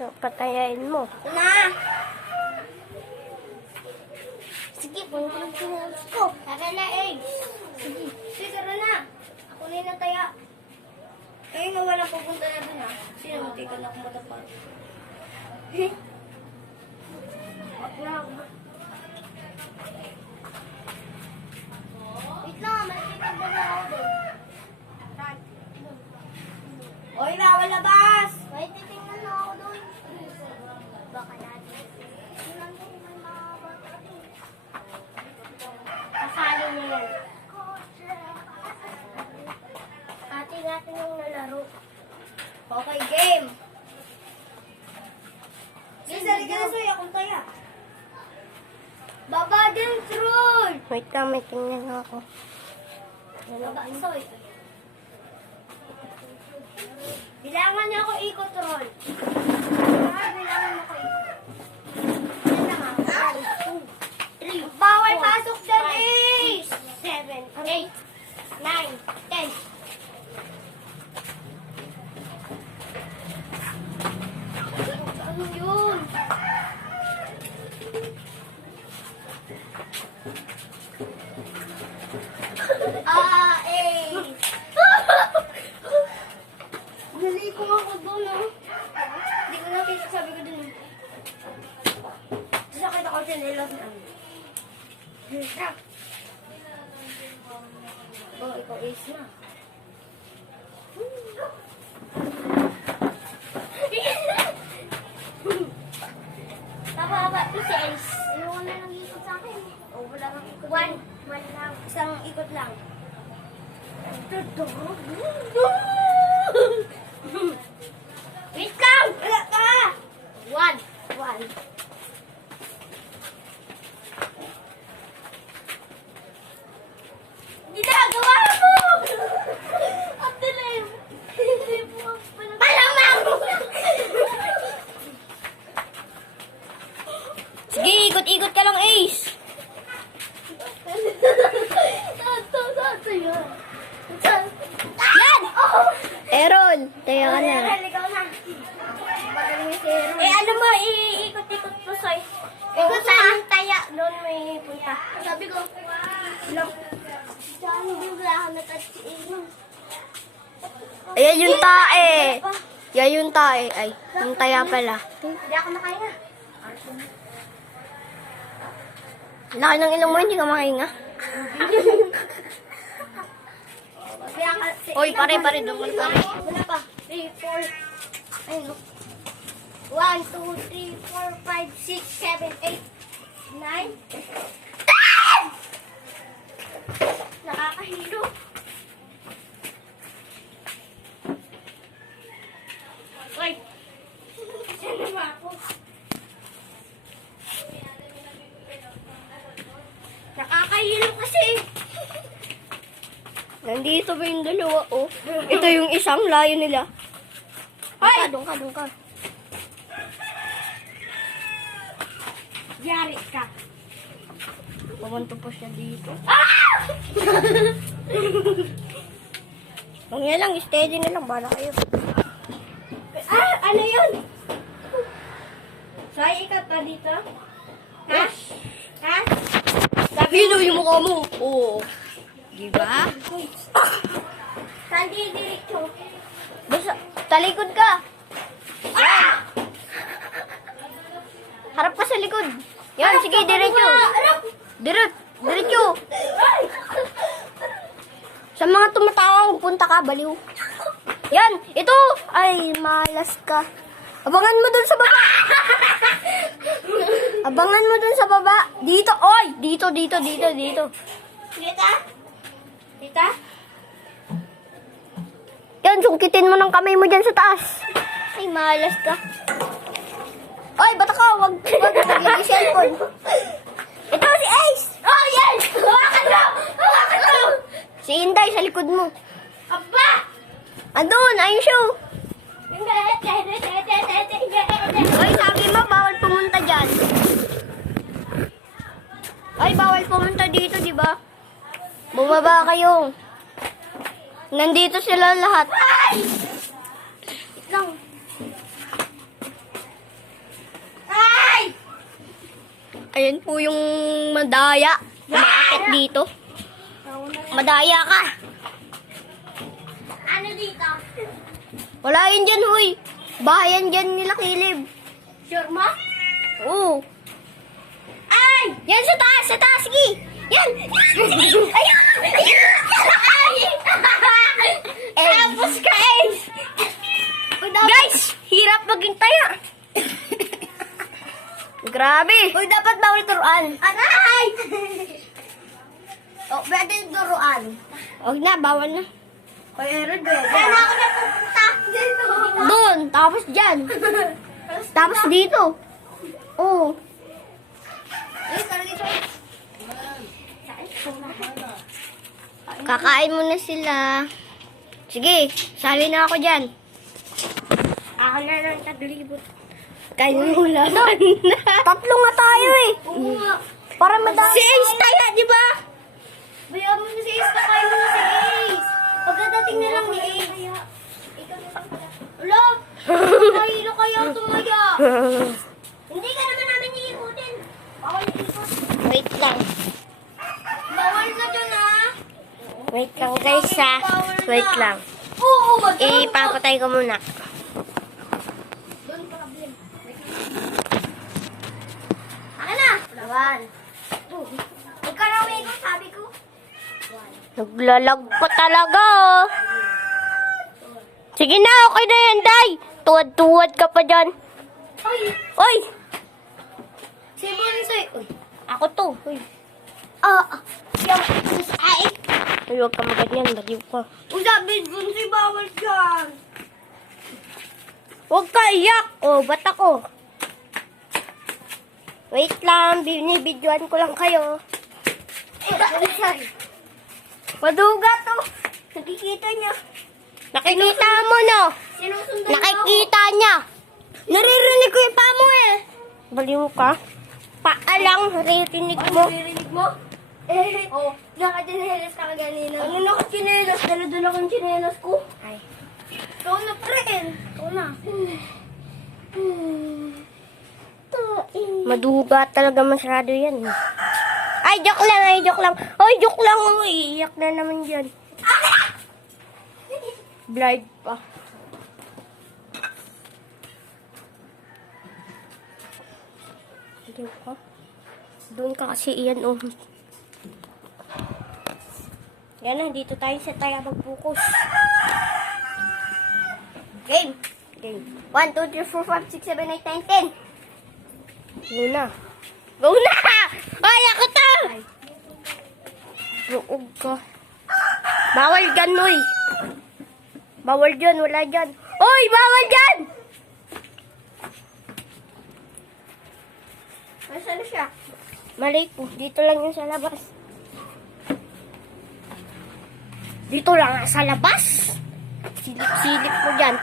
So, patayain mo. Na! Sige, punta ng finals ko. Tara na, Ace. Sige. Sige, tara na. Ako na yung nataya. Kayo nga walang pupunta na dun, ha? Sino mo, tika na akong matapag. Wait lang, malapit na ako doon. Oy, bawal labas! Wait, titingnan na ako doon. Baka natin. Tingnan mo, may mga bata doon. Kasali niya yan. Ate-ate yung nalaro. Okay, game! Sisali ka na sa'yo, akong taya. Baba din, Troy! Wait lang, may tingnan ako. Baba, soy. Bilangan niyo ako ikot, Troy. Bilangan mo ko ikot. Yan na nga. 1, 2, 3. Bawal pasok dyan, Ace! 7, 8, 9, 10. Ano yun? Ace! Naliko ako doon, ah. Hindi ko nakita, sabi ko doon. Sasakit ako sa nilos na. Oh, ikaw Ace na. Tama ba? Ito Ace. Ayoko na lang ikot sa akin. Oh, wala kang ikot. One lang. Isang ikot lang. Wait lang! Wala ka! 1. Ginagawa mo! Ang dilim! Malamang! Sige, ikot-ikot ka lang, Ace. Sato yun. Yan! Aaron, tayo ka na. Ikaw na. Magaling si Aaron. Ano mo, iikot-ikot po, Soy. Ikot sa taya. Doon may punta. Sabi ko, look. Diyan, hindi wala ka natouch si Aaron. Ayan yung tae. Yan yung tae. Ay, yung taya pala. Hindi ako makaya. Laki ng ilong mo, hindi ka makahinga. Hoy, pare, doon ka. Wala pa. 3, 4. Ayun, no. 1, 2, 3, 4, 5, 6, 7, 8, 9. 10! Nakakahilo. Hoy! Saan ba ako? Nakakahilo kasi. Nandito ba yung dalawa, oh? Ito yung isang layo nila. Hoy! Doon ka. Yari ka. Pumunto po siya dito. Ah! Huwag niya lang, steady na lang. Bala kayo. Ano yun? Say, ikat pa dito? Ha? Ha? Hilo yung mukha mo. Oo. Diba? Saan di diretso? Basta, talikod ka. Ah! Harap ka sa likod. Yan, sige, diretso. Diretso. Ay! Sa mga tumatawang, punta ka, baliw. Yan, ito. Ay, malas ka. Abangan mo dun sa baba. Abangan mo dun sa baba. Dito, oy. Dito. Tita? Tita? Yan, sungkitin mo ng kamay mo dyan sa taas. Ay, malas ka. Oy, bata ka. Wag yung cellphone. Ito si Ace. Oh, yes! Hawakan mo! Hawakan mo! Si Inday sa likod mo. Aba! Andun, ayun siya. Hindi. Oy, sabi mo, bawal pumunta dyan. Ay, bawal pumunta dito, di ba? Bumaba kayo. Nandito sila lahat. Ay! Lang. Ayan po yung madaya. Umaakit dito. Madaya ka. Ano dito? Wala yun dyan, huy. Bahayan dyan nila Kilib. Sure mo? Oo. Ay! Yan sa taas, sa taas, sige. Yan! Ayun! Tapos ka, Ace! Guys! Hirap maging taya. Grabe. Uy, dapat bawal turuan. Aray! Oh, pwede turuan. Huwag na, bawal na. Uy, Aaron, Saan ako napupunta? Dito. Doon, tapos dyan. Tapos dito. Oo. Uy, tara dito. Kakain muna sila. Sige, sali na ako dyan. Ako na lang taglibot. Kain mo lang. Tatlo nga tayo eh. Oo nga. Para madami. Si Ace tayo, di ba? Bayaan mo na si Ace, kakain mo na si Ace. Pagkadating na lang ni Ace. Wala! Mahilo kayo tumaya. Hindi ka naman namin iikutin. Bawal ikot. Wait lang. Bawal na dyan ha. Wait lang guys ha. Wait lang. Oo, madami. Ipapatay ko muna. Don't problem. Akin na. Lawan. Ikaw na umiikot, sabi ko. Naglalag pa talaga oh. Sige na, okay na yan, Day. Tuwad-tuwad ka pa dyan. Ay, Oy! si Bonsoy. Uy. Ako to. Uy. Yung ay. Uy, huwag ka maganyan. Baliw ka. Sabi Bonsoy, bawal dyan. Huwag ka iyak. Oh, ba't ako? Wait lang. Binibidyoan ko lang kayo. Bonsoy. Maduga to. Nakikita niya. Nakikita mo, no? Sinusundan Nakikita niya. Naririnig ko yung pa mo eh. Baliw ka. Paalang naririnig mo. Naririnig mo? Oh, nakadinelas ka kanina. Ano nakachinelas? Dala-dala kong chinelas ko. Ay. Ikaw na, friend. Ikaw na. Maduga talaga masyado yan. Ay, joke lang, ay, joke lang. Ay, joke lang. Ay, iiyak na naman dyan. Blind pa. Diyan ka. Doon ka kasi iyan, oh. Yan na, dito tayo sa tayo magbukus. Game. Game. 1, 2, 3, 4, 5, 6, 7, 8, 9, 10. Go na. Go na! Ay, ako to! Ruog ka. Bawal dyan, Noy. Bawal dyan, wala dyan. Oy, bawal dyan! Nasaan siya? Mali po, dito lang yung sa labas. Dito lang sa labas? Silip-silip mo dyan.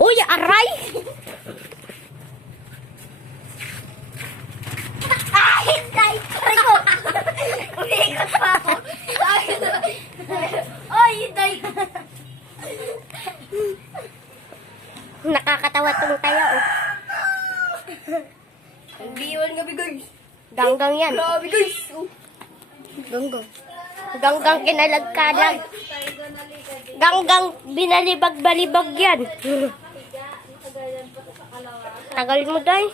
Uy, aray! Ay, tay! Aray ko! Umiikot pa ako. Ay, tay! Nakakatawa tong tayo, oh. Hindi-iwan gabi, guys. Ganggang yan. Grabe, guys. Ganggang. Ganggang kinalagkalag. Ganggang binalibag-balibag yan. Tagal mo, Day.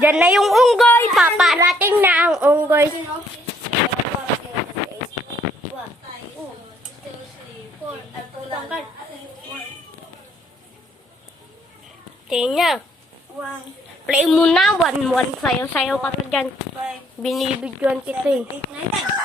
Diyan na yung unggoy. Paparating na ang unggoy. Tingnan niya. Play mo na. 1-1. Sayaw-sayaw ka pa dyan. Binibidyoan kita eh. 8, 9, 10.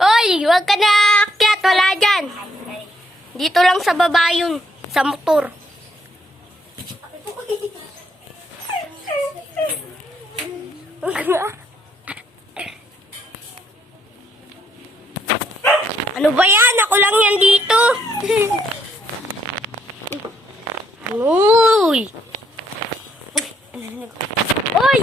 Oy, wag ka na akyat. Wala dyan. Dito lang sa baba yun. Sa motor. Ano ba yan? Ako lang yan dito. Uy! Uy!